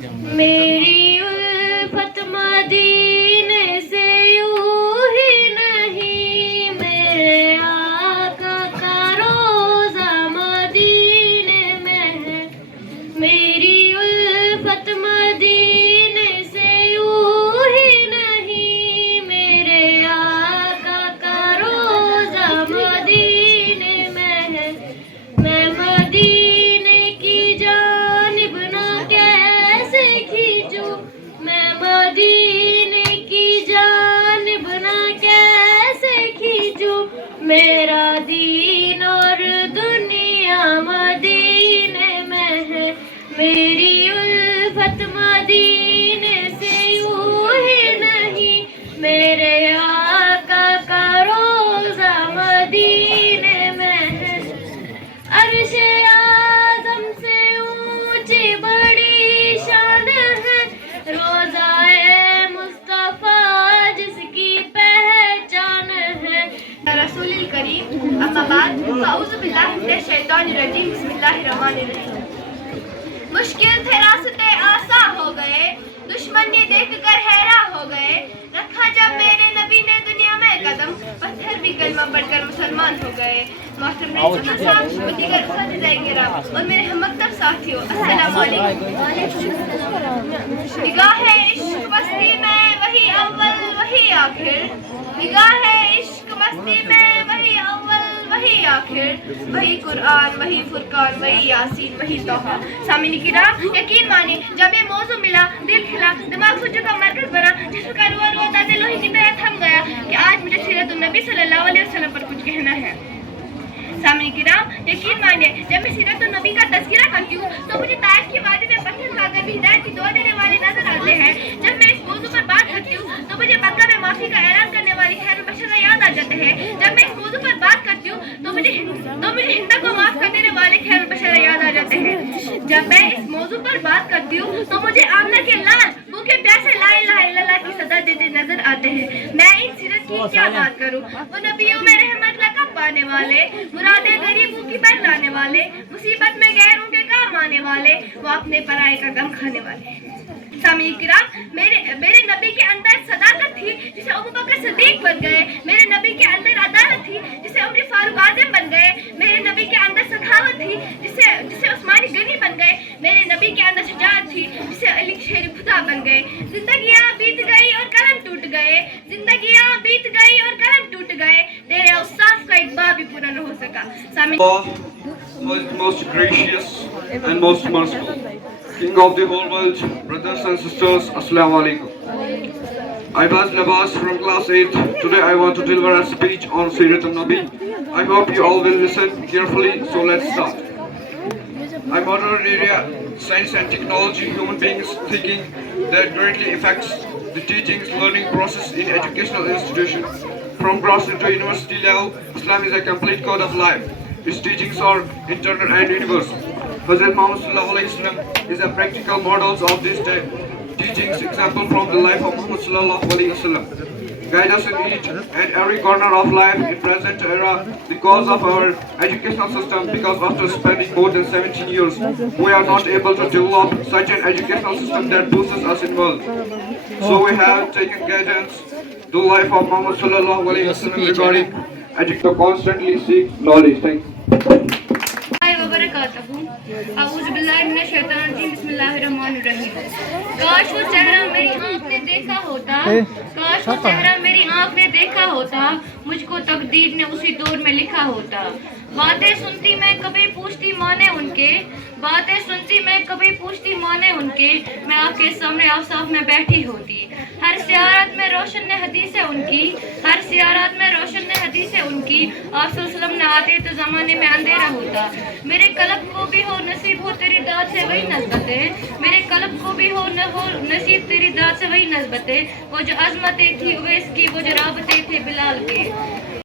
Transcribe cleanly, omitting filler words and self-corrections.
میری الفت مدینے سے یوں ہی نہیں، میرے آقا کا روزہ مدینے میں ہے۔ میری الفت مدینے سے یوں ہی نہیں، میرے آقا کا روزہ مدینے میں ہے۔ میں مدینے کی جانب نہ کیسے کھینچوں، میں مدینے کی جانب نہ کیسے کھینچوں، میرا دین اور دنیا مدینے میں ہے۔ میری الفت مدینے سے یوں ہی نہیں، میرے آقا کا روزہ مدینے میں ہے۔ عرش اعظم سے اونچی بڑی شان ہے، روزہ مصطفیٰ جس کی پہچان ہے۔ رسول الکریم، اما بعد فاعوذ باللہ من الشیطان الرجیم، بسم اللہ الرحمن الرحیم۔ مشکل تھے راستے آسان ہو گئے، دشمن یہ دیکھ کر حیران ہو گئے، رکھا جب میرے نبی نے دنیا میں قدم، پتھر بھی کلمہ پڑھ کر مسلمان ہو گئے۔ محترم رئیس صاحب و دیگر اساتذہ کرام اور میرے ہم مکتب ساتھیوں، السلام علیکم۔ نگاہ عشق مستی میں وہی اول وہی آخر، نگاہ عشق مستی میں وہی اول وہی آخر، وہی قرآن وہی فرقان وہی یاسین وہی توحہ۔ سامعین کرام، یقین مانیں جب یہ موضوع ملا، دل کھلا، دماغ سوچوں کا مرکز بنا، جسم کا روا روا دادے لوہی کی طرح تھم گیا کہ آج مجھے سیرت النبی صلی اللہ علیہ وسلم پر کچھ کہنا ہے۔ سامعین کرام، یقین مانیں جب میں سیرت النبی کا تذکرہ کرتی ہوں تو مجھے طائف کی وادی میں پتھر کھا کر بھی ہدایت کی دعا دینے والے نظر آتے ہیں۔ جب میں اس موضوع پر بات کرتی ہوں تو مجھے مکہ میں معافی کا اعلان کرنے والی خیر البشر یاد آ جاتے ہیں۔ جب میں اس موضوع پر بات کرتی ہوں تو مجھے ہندا کو معاف کر دینے والے خیر البشر یاد آ جاتے ہیں۔ جب میں اس موضوع پر بات کرتی ہوں تو مجھے آمنہ کے لال بھوکے پیاسے لا الہ الا اللہ کی صدا دیتے نظر آتے ہیں۔ میں ان سیرت کی کیا بات کروں، وہ نبیوں میں رحمت لقب پانے والے، مرادیں غریبوں کی بر لانے والے، مصیبت میں غیروں کے کام آنے والے، وہ اپنے پرائے کا غم کھانے والے۔ سامعین کرام، میرے نبی کے اندر صداقت تھی جسے ابو بکر صدیق بن گئے، میرے نبی کے اندر عدالت تھی جسے عمر فاروق اعظم بن گئے، میرے نبی کے اندر سخاوت تھی جسے عثمان غنی بن گئے، میرے نبی کے اندر شجاعت تھی جسے علی شیر خدا بن گئے۔ زندگیاں بیت گئی اور قلم ٹوٹ گئے، زندگیاں بیت گئی اور قلم ٹوٹ گئے، تیرے اوصاف کا ایک باب بھی پورا نہ ہو سکا۔ Allah, most gracious and most merciful, King of the whole world, brothers and sisters, Assalamu alaikum. I was Labas from class 8. Today I want to deliver a speech on Sirat al-Nabi. I hope you all will listen carefully, so let's start. I modern area, science and technology, human beings thinking that greatly affects the teachings, learning process in educational institutions. From grassroots to university level, Islam is a complete code of life. Its teachings are internal and universal. Hazrat Muhammad sallallahu alaihi wasallam is a practical models of these teachings, example from the life of Muhammad sallallahu alaihi wasallam. Guide us in each and every corner of life in present era because of our educational system, because after spending more than 17 years, we are not able to develop such an educational system that boosts us in wealth. So we have taken guidance the life of Muhammad sallallahu alaihi wasallam regarding education to constantly seek knowledge. Thank you. اعوذ باللہ من الشیطان الرجیم، بسم اللہ الرحمن الرحیم۔ کاش وہ چہرہ میری آنکھ نے دیکھا ہوتا، کاش وہ چہرہ میری آنکھ نے دیکھا ہوتا، مجھ کو تقدیر نے اسی دور میں لکھا ہوتا۔ باتیں سنتی میں کبھی پوچھتی مانے ان کے، باتیں سنتی میں کبھی پوچھتی مانے ان کے، میں آپ کے سامنے اوصاف میں بیٹھی ہوتی۔ ہر سیارت میں روشن حدیث ہے ان کی، ہر سیارت میں روشن حدیث ہے ان کی، آپ صلی اللہ علیہ وسلم نہ آتے تو زمانے میں اندھیرا ہوتا۔ میرے قلب کو بھی ہو نصیب ہو تیری داد سے وہی نسبتیں، میرے قلب کو بھی ہو نصیب تیری داد سے وہی نسبتیں، وہ جو عظمتیں تھی اویس کی، وہ جو رابطے تھے بلال کے۔